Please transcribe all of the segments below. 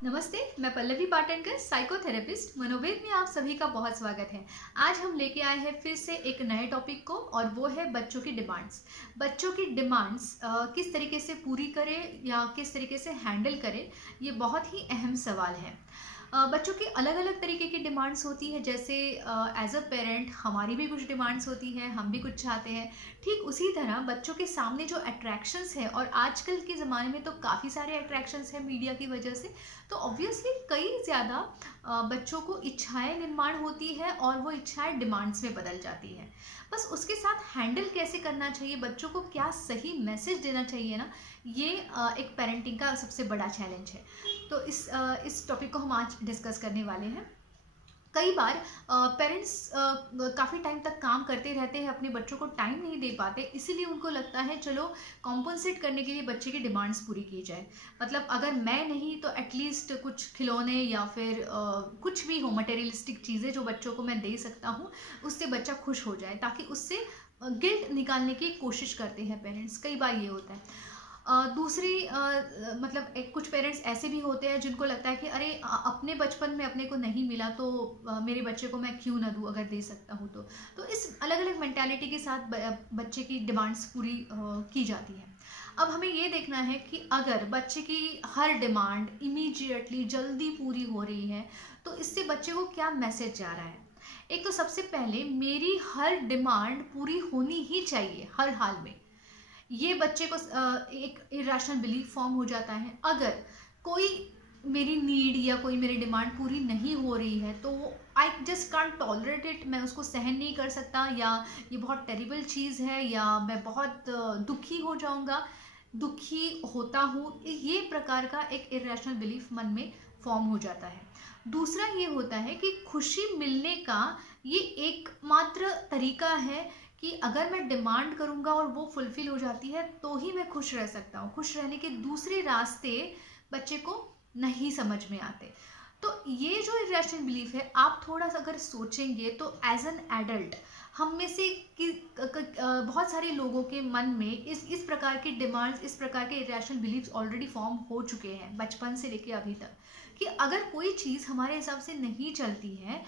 नमस्ते, मैं पल्लवी पाटनकर साइकोथेरेपिस्ट मनोवेद में आप सभी का बहुत स्वागत है। आज हम लेके आए हैं फिर से एक नए टॉपिक को और वो है बच्चों की डिमांड्स। बच्चों की डिमांड्स किस तरीके से पूरी करें या किस तरीके से हैंडल करें, ये बहुत ही अहम सवाल है। बच्चों की अलग अलग तरीके की डिमांड्स होती है। जैसे एज अ पेरेंट हमारी भी कुछ डिमांड्स होती हैं, हम भी कुछ चाहते हैं। ठीक उसी तरह बच्चों के सामने जो अट्रैक्शंस है, और आजकल के ज़माने में तो काफ़ी सारे अट्रैक्शंस हैं मीडिया की वजह से, तो ऑब्वियसली कई ज़्यादा बच्चों को इच्छाएं निर्माण होती है और वो इच्छाएं डिमांड्स में बदल जाती है। बस उसके साथ हैंडल कैसे करना चाहिए, बच्चों को क्या सही मैसेज देना चाहिए ना, ये एक पेरेंटिंग का सबसे बड़ा चैलेंज है। तो इस टॉपिक को हम आज डिस्कस करने वाले हैं। कई बार पेरेंट्स काफ़ी टाइम तक काम करते रहते हैं, अपने बच्चों को टाइम नहीं दे पाते, इसीलिए उनको लगता है चलो कॉम्पनसेट करने के लिए बच्चे की डिमांड्स पूरी की जाए। मतलब अगर मैं नहीं तो एटलीस्ट कुछ खिलौने या फिर कुछ भी हो, मटेरियलिस्टिक चीज़ें जो बच्चों को मैं दे सकता हूँ, उससे बच्चा खुश हो जाए, ताकि उससे गिल्ट निकालने की कोशिश करते हैं पेरेंट्स। कई बार ये होता है। दूसरी मतलब कुछ पेरेंट्स ऐसे भी होते हैं जिनको लगता है कि अरे अपने बचपन में अपने को नहीं मिला तो मेरे बच्चे को मैं क्यों ना दूँ, अगर दे सकता हूँ तो इस अलग अलग मेंटालिटी के साथ बच्चे की डिमांड्स पूरी की जाती है। अब हमें ये देखना है कि अगर बच्चे की हर डिमांड इमीडिएटली जल्दी पूरी हो रही है तो इससे बच्चे को क्या मैसेज जा रहा है। एक तो सबसे पहले मेरी हर डिमांड पूरी होनी ही चाहिए हर हाल में, ये बच्चे को एक इरेशनल बिलीफ फॉर्म हो जाता है। अगर कोई मेरी नीड या कोई मेरी डिमांड पूरी नहीं हो रही है तो I just can't tolerate it, मैं उसको सहन नहीं कर सकता, या ये बहुत टेरिबल चीज़ है, या मैं बहुत दुखी हो जाऊंगा, दुखी होता हूँ, ये प्रकार का एक इरेशनल बिलीफ मन में फॉर्म हो जाता है। दूसरा ये होता है कि खुशी मिलने का ये एकमात्र तरीका है कि अगर मैं डिमांड करूंगा और वो फुलफिल हो जाती है तो ही मैं खुश रह सकता हूँ। खुश रहने के दूसरे रास्ते बच्चे को नहीं समझ में आते। तो ये जो इरेशनल बिलीफ है, आप थोड़ा सा अगर सोचेंगे तो एज एन एडल्ट हम में से बहुत सारे लोगों के मन में इस प्रकार की डिमांड्स, इस प्रकार के इरेशनल बिलीफ्स ऑलरेडी फॉर्म हो चुके हैं बचपन से लेके अभी तक, कि अगर कोई चीज़ हमारे हिसाब से नहीं चलती है,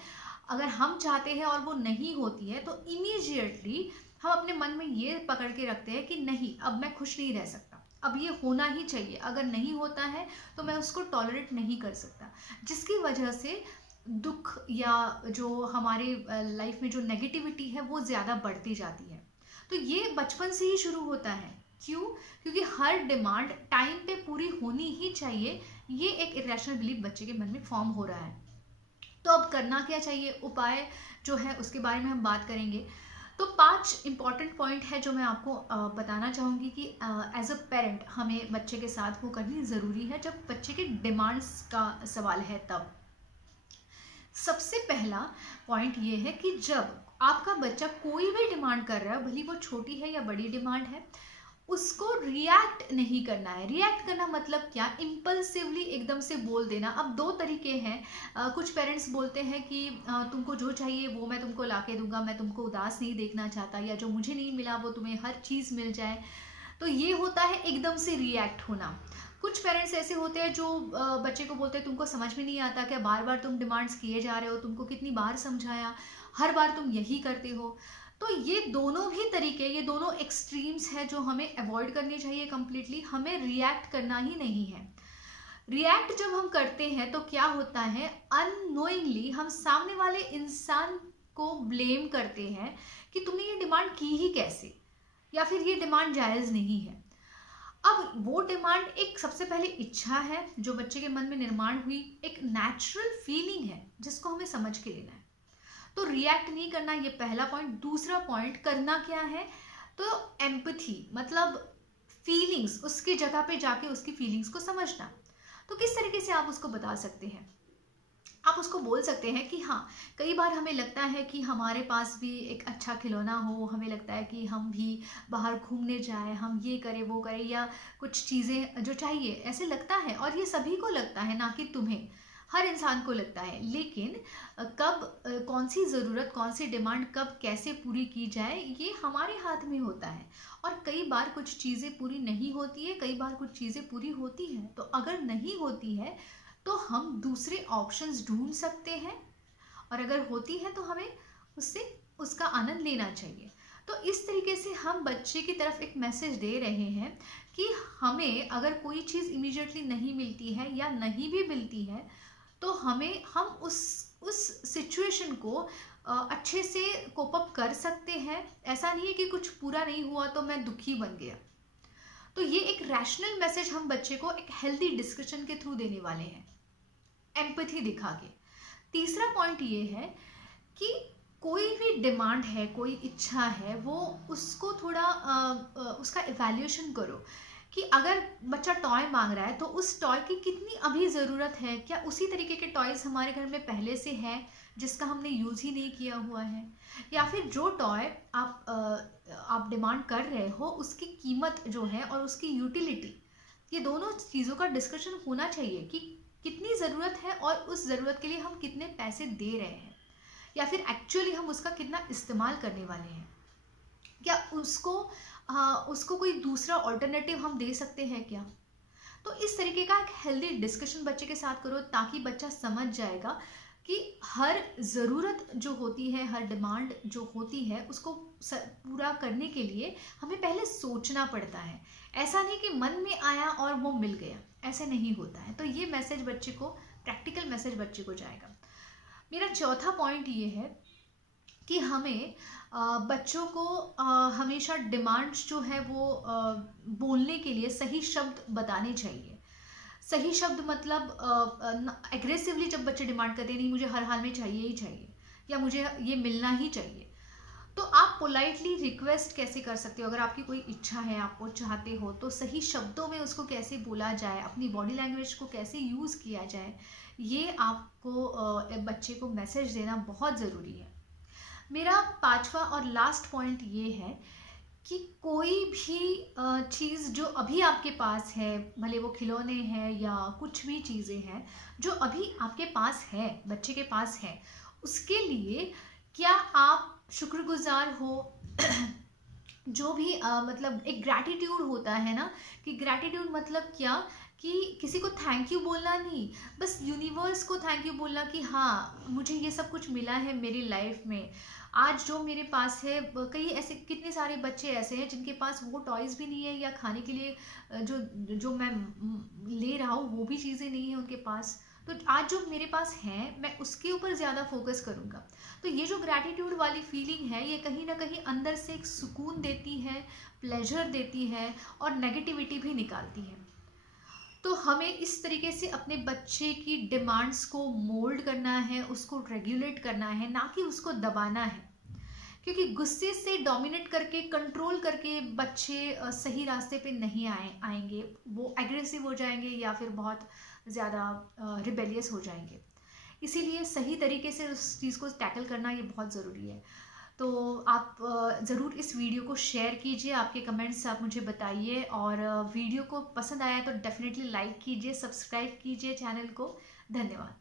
अगर हम चाहते हैं और वो नहीं होती है, तो इमीडिएटली हम अपने मन में ये पकड़ के रखते हैं कि नहीं, अब मैं खुश नहीं रह सकता, अब ये होना ही चाहिए, अगर नहीं होता है तो मैं उसको टॉलरेट नहीं कर सकता, जिसकी वजह से दुख या जो हमारे लाइफ में जो नेगेटिविटी है वो ज़्यादा बढ़ती जाती है। तो ये बचपन से ही शुरू होता है। क्यों? क्योंकि हर डिमांड टाइम पे पूरी होनी ही चाहिए, ये एक इरेशनल बिलीफ बच्चे के मन में फॉर्म हो रहा है। तो अब करना क्या चाहिए, उपाय जो है उसके बारे में हम बात करेंगे। तो 5 इंपॉर्टेंट पॉइंट है जो मैं आपको बताना चाहूँगी कि एज अ पेरेंट हमें बच्चे के साथ वो करनी ज़रूरी है जब बच्चे के डिमांड्स का सवाल है। तब सबसे पहला पॉइंट ये है कि जब आपका बच्चा कोई भी डिमांड कर रहा है, भले वो छोटी है या बड़ी डिमांड है, उसको रिएक्ट नहीं करना है। रिएक्ट करना मतलब क्या? इम्पल्सिवली एकदम से बोल देना। अब दो तरीके हैं। कुछ पेरेंट्स बोलते हैं कि तुमको जो चाहिए वो मैं तुमको ला के दूंगा, मैं तुमको उदास नहीं देखना चाहता, या जो मुझे नहीं मिला वो तुम्हें हर चीज़ मिल जाए। तो ये होता है एकदम से रिएक्ट होना। कुछ पेरेंट्स ऐसे होते हैं जो बच्चे को बोलते हैं तुमको समझ में नहीं आता क्या, बार बार तुम डिमांड्स किए जा रहे हो, तुमको कितनी बार समझाया, हर बार तुम यही करते हो। तो ये दोनों भी तरीके, ये दोनों एक्सट्रीम्स हैं जो हमें अवॉइड करनी चाहिए कम्प्लीटली। हमें रिएक्ट करना ही नहीं है। रिएक्ट जब हम करते हैं तो क्या होता है, अननोइंगली हम सामने वाले इंसान को ब्लेम करते हैं कि तुमने ये डिमांड की ही कैसे, या फिर ये डिमांड जायज़ नहीं है। अब वो डिमांड एक सबसे पहले इच्छा है जो बच्चे के मन में निर्माण हुई, एक नेचुरल फीलिंग है जिसको हमें समझ के लेना है। तो रिएक्ट नहीं करना, ये पहला पॉइंट। दूसरा पॉइंट करना क्या है, तो एम्पैथी, मतलब फीलिंग्स, उसकी जगह पे जाके उसकी फीलिंग्स को समझना। तो किस तरीके से आप उसको बता सकते हैं, आप उसको बोल सकते हैं कि हाँ, कई बार हमें लगता है कि हमारे पास भी एक अच्छा खिलौना हो, हमें लगता है कि हम भी बाहर घूमने जाएं, हम ये करें वो करें, या कुछ चीज़ें जो चाहिए, ऐसे लगता है। और ये सभी को लगता है, ना कि तुम्हें, हर इंसान को लगता है। लेकिन कब कौन सी ज़रूरत, कौन सी डिमांड कब कैसे पूरी की जाए, ये हमारे हाथ में होता है। और कई बार कुछ चीज़ें पूरी नहीं होती है, कई बार कुछ चीज़ें पूरी होती हैं। तो अगर नहीं होती है तो हम दूसरे ऑप्शंस ढूंढ सकते हैं, और अगर होती है तो हमें उसका आनंद लेना चाहिए। तो इस तरीके से हम बच्चे की तरफ एक मैसेज दे रहे हैं कि हमें अगर कोई चीज़ इमीडिएटली नहीं मिलती है या नहीं भी मिलती है तो हम उस सिचुएशन को अच्छे से कोप अप कर सकते हैं। ऐसा नहीं है कि कुछ पूरा नहीं हुआ तो मैं दुखी बन गया। तो ये एक रैशनल मैसेज हम बच्चे को एक हेल्दी डिस्कशन के थ्रू देने वाले हैं, एम्पैथी दिखा के। तीसरा पॉइंट ये है कि कोई भी डिमांड है, कोई इच्छा है, वो उसको थोड़ा उसका इवैल्यूएशन करो कि अगर बच्चा टॉय मांग रहा है तो उस टॉय की कितनी अभी ज़रूरत है, क्या उसी तरीके के टॉयज़ हमारे घर में पहले से है जिसका हमने यूज़ ही नहीं किया हुआ है, या फिर जो टॉय आप डिमांड कर रहे हो उसकी कीमत जो है और उसकी यूटिलिटी, ये दोनों चीज़ों का डिस्कशन होना चाहिए कि कितनी ज़रूरत है और उस ज़रूरत के लिए हम कितने पैसे दे रहे हैं, या फिर एक्चुअली हम उसका कितना इस्तेमाल करने वाले हैं, क्या उसको कोई दूसरा ऑल्टरनेटिव हम दे सकते हैं क्या। तो इस तरीके का एक हेल्दी डिस्कशन बच्चे के साथ करो ताकि बच्चा समझ जाएगा कि हर ज़रूरत जो होती है, हर डिमांड जो होती है, उसको पूरा करने के लिए हमें पहले सोचना पड़ता है। ऐसा नहीं कि मन में आया और वो मिल गया, ऐसे नहीं होता है। तो ये मैसेज बच्चे को, प्रैक्टिकल मैसेज बच्चे को जाएगा। मेरा चौथा पॉइंट ये है कि हमें बच्चों को हमेशा डिमांड्स जो है वो बोलने के लिए सही शब्द बताने चाहिए। सही शब्द मतलब एग्रेसिवली जब बच्चे डिमांड करते हैं नहीं मुझे हर हाल में चाहिए ही चाहिए या मुझे ये मिलना ही चाहिए, तो आप पोलाइटली रिक्वेस्ट कैसे कर सकते हो। अगर आपकी कोई इच्छा है, आप वो चाहते हो, तो सही शब्दों में उसको कैसे बोला जाए, अपनी बॉडी लैंग्वेज को कैसे यूज़ किया जाए, ये आपको बच्चे को मैसेज देना बहुत ज़रूरी है। मेरा पांचवा और लास्ट पॉइंट ये है कि कोई भी चीज़ जो अभी आपके पास है, भले वो खिलौने हैं या कुछ भी चीज़ें हैं जो अभी आपके पास है, बच्चे के पास है, उसके लिए क्या आप शुक्रगुजार हो। जो भी मतलब एक ग्रैटिट्यूड होता है ना, कि ग्रैटिट्यूड मतलब क्या, कि किसी को थैंक यू बोलना नहीं, बस यूनिवर्स को थैंक यू बोलना कि हाँ मुझे ये सब कुछ मिला है मेरी लाइफ में आज जो मेरे पास है। कई ऐसे कितने सारे बच्चे ऐसे हैं जिनके पास वो टॉयज़ भी नहीं है या खाने के लिए जो मैं ले रहा हूँ वो भी चीज़ें नहीं है उनके पास, तो आज जो मेरे पास है मैं उसके ऊपर ज़्यादा फोकस करूँगा। तो ये जो ग्रैटिट्यूड वाली फीलिंग है ये कहीं ना कहीं अंदर से एक सुकून देती है, प्लेजर देती है और नेगेटिविटी भी निकालती है। तो हमें इस तरीके से अपने बच्चे की डिमांड्स को मोल्ड करना है, उसको रेगुलेट करना है, ना कि उसको दबाना है, क्योंकि गुस्से से डोमिनेट करके, कंट्रोल करके बच्चे सही रास्ते पे नहीं आएंगे, वो एग्रेसिव हो जाएंगे या फिर बहुत ज़्यादा रिबेलियस हो जाएंगे। इसीलिए सही तरीके से उस चीज़ को टैकल करना ये बहुत ज़रूरी है। तो आप ज़रूर इस वीडियो को शेयर कीजिए, आपके कमेंट्स आप मुझे बताइए, और वीडियो को पसंद आया तो डेफिनेटली लाइक कीजिए, सब्सक्राइब कीजिए चैनल को। धन्यवाद।